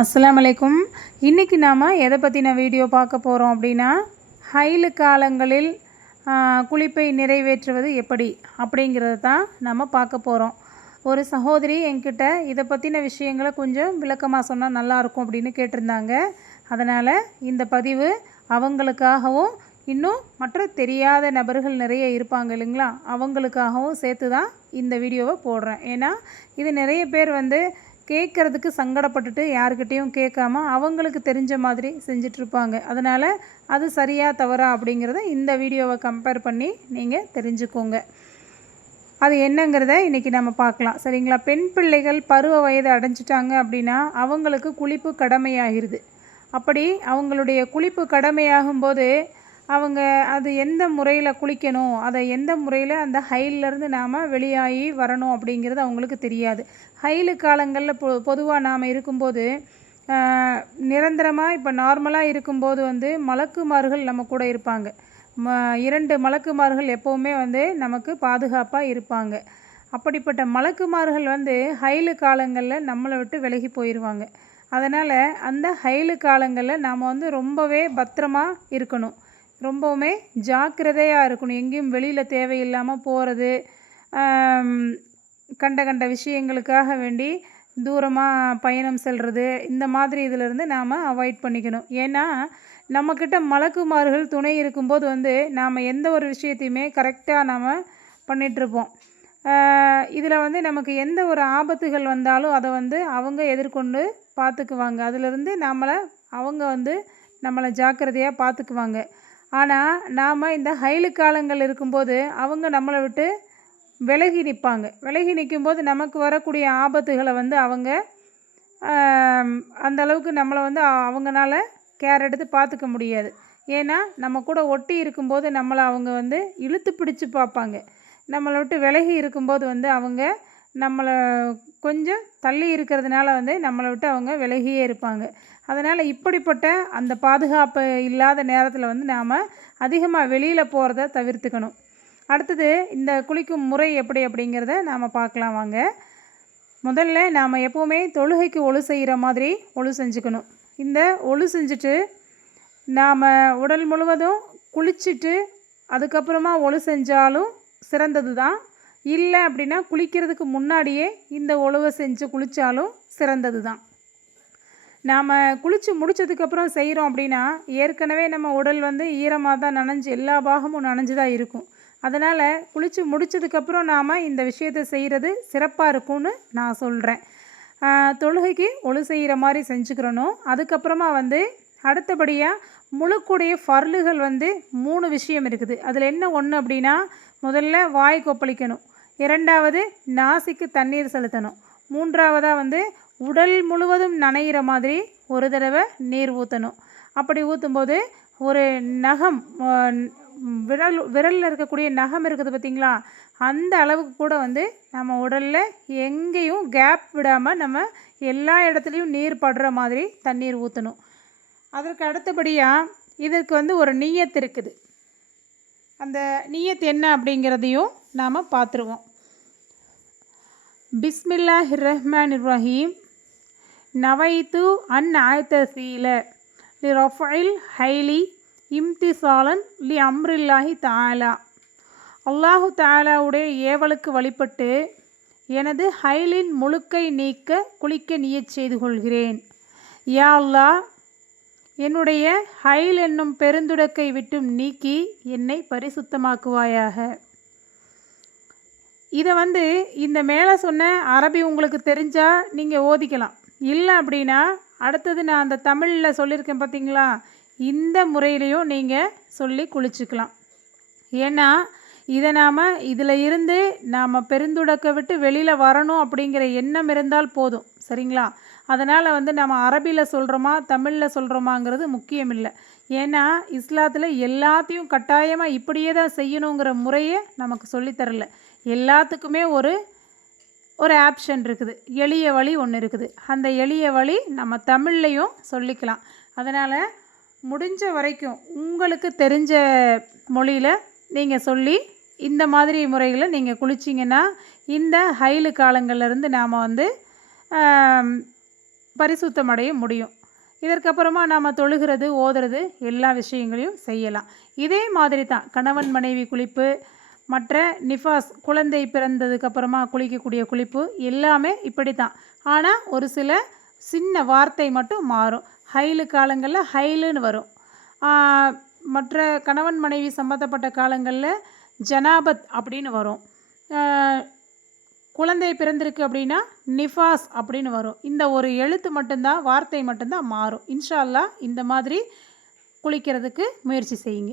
அஸ்ஸலாமு அலைக்கும். இன்றைக்கி நாம் எதை பற்றின வீடியோ பார்க்க போகிறோம் அப்படின்னா, ஹைலு காலங்களில் குளிப்பை நிறைவேற்றுவது எப்படி அப்படிங்கிறது தான் நம்ம பார்க்க போகிறோம். ஒரு சகோதரி என்கிட்ட இதை பற்றின விஷயங்களை கொஞ்சம் விளக்கமாக சொன்னால் நல்லாயிருக்கும் அப்படின்னு கேட்டிருந்தாங்க. அதனால் இந்த பதிவு அவங்களுக்காகவும் இன்னும் மற்ற தெரியாத நபர்கள் நிறைய இருப்பாங்க இல்லைங்களா, அவங்களுக்காகவும் சேர்த்து தான் இந்த வீடியோவை போடுறேன். ஏன்னா இது நிறைய பேர் கேட்குறதுக்கு சங்கடப்பட்டுட்டு யாருக்கிட்டேயும் கேட்காம அவங்களுக்கு தெரிஞ்ச மாதிரி செஞ்சிட்ருப்பாங்க. அதனால் அது சரியா தவறா அப்படிங்கிறத இந்த வீடியோவை கம்பேர் பண்ணி நீங்கள் தெரிஞ்சுக்கோங்க. அது என்னங்கிறத இன்றைக்கி நம்ம பார்க்கலாம், சரிங்களா? பெண் பிள்ளைகள் பருவ வயது அடைஞ்சிட்டாங்க அப்படின்னா அவங்களுக்கு குளிப்பு கடமையாகிருது. அப்படி அவங்களுடைய குளிப்பு கடமையாகும்போது அவங்க அது எந்த முறையில் குளிக்கணும், அதை எந்த முறையில் அந்த ஹைலிருந்து நாம் வெளியாகி வரணும் அப்படிங்கிறது அவங்களுக்கு தெரியாது. ஹைலு காலங்களில் பொதுவாக நாம் இருக்கும்போது நிரந்தரமாக இப்போ நார்மலாக இருக்கும்போது மலக்குமார்கள் நம்ம கூட இருப்பாங்க. 2 மலக்குமார்கள் எப்போவுமே நமக்கு பாதுகாப்பாக இருப்பாங்க. அப்படிப்பட்ட மலக்குமார்கள் ஹைலு காலங்களில் நம்மளை விட்டு விலகி போயிடுவாங்க. அதனால் அந்த ஹைலு காலங்களில் நாம் ரொம்பவே பத்திரமா இருக்கணும், ரொம்பவுமே ஜாக்கிரதையாக இருக்கணும். எங்கேயும் வெளியில் தேவையில்லாமல் போகிறது, கண்ட விஷயங்களுக்காக வேண்டி தூரமாக பயணம் செல்வது, இந்த மாதிரி இதிலிருந்து நாம் அவாய்ட் பண்ணிக்கணும். ஏன்னா நம்மக்கிட்ட மலக்குமார்கள் துணை இருக்கும்போது நாம் எந்த ஒரு விஷயத்தையுமே கரெக்டாக நாம் பண்ணிகிட்ருப்போம். இதில் நமக்கு எந்த ஒரு ஆபத்துகள் வந்தாலும் அதை அவங்க எதிர்கொண்டு பார்த்துக்குவாங்க. அதிலிருந்து அவங்க நம்மளை ஜாக்கிரதையாக பார்த்துக்குவாங்க. ஆனால் நாம் இந்த ஹைலு காலங்கள் இருக்கும்போது அவங்க நம்மளை விட்டு விலகி நிற்பாங்க. விலகி நிற்கும்போது நமக்கு வரக்கூடிய ஆபத்துகளை அவங்க அந்த அளவுக்கு நம்மளை அவங்களால கேர் எடுத்து பார்த்துக்க முடியாது. ஏன்னா நம்ம கூட ஒட்டி இருக்கும்போது நம்மளை அவங்க இழுத்து பிடிச்சி பார்ப்பாங்க. நம்மளை விட்டு விலகி இருக்கும்போது அவங்க நம்மளை கொஞ்சம் தள்ளி இருக்கிறதுனால நம்மளை விட்டு அவங்க விலகியே இருப்பாங்க. அதனால் இப்படிப்பட்ட அந்த பாதுகாப்பு இல்லாத நேரத்தில் நாம் அதிகமாக வெளியில் போகிறத தவிர்த்துக்கணும். அடுத்தது இந்த குளிக்கும் முறை எப்படி அப்படிங்கிறத நாம் பார்க்கலாம் வாங்க. முதல்ல நாம் எப்போவுமே தொழுகைக்கு ஒழு செய்கிற மாதிரி ஒழு செஞ்சுக்கணும். இந்த ஒழு செஞ்சுட்டு நாம் உடல் முழுவதும் குளிச்சுட்டு அதுக்கப்புறமா ஒழு செஞ்சாலும் சிறந்தது தான். இல்லை அப்படின்னா குளிக்கிறதுக்கு முன்னாடியே இந்த ஒழுவை செஞ்சு குளித்தாலும் சிறந்தது தான். நாம் குளித்து முடித்ததுக்கப்புறம் செய்கிறோம் அப்படின்னா ஏற்கனவே நம்ம உடல் ஈரமாக தான் நனைஞ்சு எல்லா பாகமும் நனைஞ்சு தான் இருக்கும். அதனால் குளித்து முடித்ததுக்கப்புறம் நாம் இந்த விஷயத்தை செய்கிறது சிறப்பாக இருக்கும்னு நான் சொல்கிறேன். தொழுகைக்கு ஒழு செய்கிற மாதிரி செஞ்சுக்கிறணும். அதுக்கப்புறமா அடுத்தபடியாக முழுக்குடைய ஃபர்லுகள் 3 விஷயம் இருக்குது. அதில் என்ன ஒன்று அப்படின்னா, முதல்ல வாய் கொப்பளிக்கணும், 2வது நாசிக்கு தண்ணீர் செலுத்தணும், 3வதாக உடல் முழுவதும் நனைகிற மாதிரி ஒரு தடவை நீர் ஊற்றணும். அப்படி ஊற்றும்போது ஒரு நகம், விரலில் இருக்கக்கூடிய நகம் இருக்குது பார்த்திங்களா, அந்த அளவுக்கு கூட நம்ம உடலில் எங்கேயும் கேப் விடாமல் நம்ம எல்லா இடத்துலையும் நீர் படுற மாதிரி தண்ணீர் ஊற்றணும். அதற்கு அடுத்தபடியாக இதற்கு ஒரு நியத் இருக்குது. அந்த நியத் என்ன அப்படிங்கிறதையும் நாம் பார்த்துருவோம். பிஸ்மில்லாஹிர் ரஹ்மானிர் ரஹீம். நவைத்து அன் ஆயத்தசீல லி ரஃபைல் ஹைலி இம்திசாலன் லி அம்ரில்லாஹி தாலா. அல்லாஹு தாலாவுடைய ஏவலுக்கு வழிபட்டு எனது ஹைலின் முழுக்கை நீக்க குளிக்க நியத் செய்து கொள்கிறேன். யா அல்லாஹ், என்னுடைய ஹைல் என்னும் பெருந்துடக்கை விட்டும் நீக்கி என்னை பரிசுத்தமாக்குவாயாக. இதை இந்த மேலே சொன்ன அரபி உங்களுக்கு தெரிஞ்சால் நீங்கள் ஓதிக்கலாம். இல்லை அப்படின்னா அடுத்தது நான் அந்த தமிழில் சொல்லியிருக்கேன் பார்த்தீங்களா, இந்த முறையிலையும் நீங்கள் சொல்லி குளிச்சுக்கலாம். ஏன்னா இதை இதில் இருந்து நாம் பெருந்துடக்கை விட்டு வெளியில் வரணும் அப்படிங்கிற எண்ணம் இருந்தால் போதும், சரிங்களா? அதனால் நம்ம அரபியில் சொல்கிறோமா தமிழில் சொல்கிறோமாங்கிறது முக்கியம் இல்லை. ஏன்னா இஸ்லாத்தில் எல்லாத்தையும் கட்டாயமாக இப்படியே தான் செய்யணுங்கிற முறையை நமக்கு சொல்லித்தரல. எல்லாத்துக்குமே ஒரு ஆப்ஷன் இருக்குது, எளிய வழி ஒன்று இருக்குது. அந்த எளிய வழி நம்ம தமிழ்லையும் சொல்லிக்கலாம். அதனால் முடிஞ்ச வரைக்கும் உங்களுக்கு தெரிஞ்ச மொழியில் நீங்கள் சொல்லி இந்த மாதிரி முறைகளை நீங்கள் குளிச்சிங்கன்னா இந்த ஹைலு காலங்கள்லேருந்து நாம் பரிசுத்தம் அடைய முடியும். இதற்கப்புறமா நாம் தொழுகிறது ஓதுறது எல்லா விஷயங்களையும் செய்யலாம். இதே மாதிரி தான் கணவன் மனைவி குளிப்பு, மற்ற நிஃபாஸ் குழந்தை பிறந்ததுக்கப்புறமா குளிக்கக்கூடிய குளிப்பு எல்லாமே இப்படி தான். ஆனால் ஒரு சில சின்ன வார்த்தை மட்டும் மாறும். ஹைலு காலங்களில் ஹைலுன்னு வரும். மற்ற கணவன் மனைவி சம்மந்தப்பட்ட காலங்களில் ஜனாபத் அப்படின்னு வரும். குழந்தை பிறந்திருக்கு அப்படின்னா நிஃபாஸ் அப்படின்னு வரும். இந்த ஒரு எழுத்து மட்டும்தான், வார்த்தை மட்டும்தான் மாறும். இன்ஷா அல்லாஹ் இந்த மாதிரி குளிக்கிறதுக்கு முயற்சி செய்யுங்க.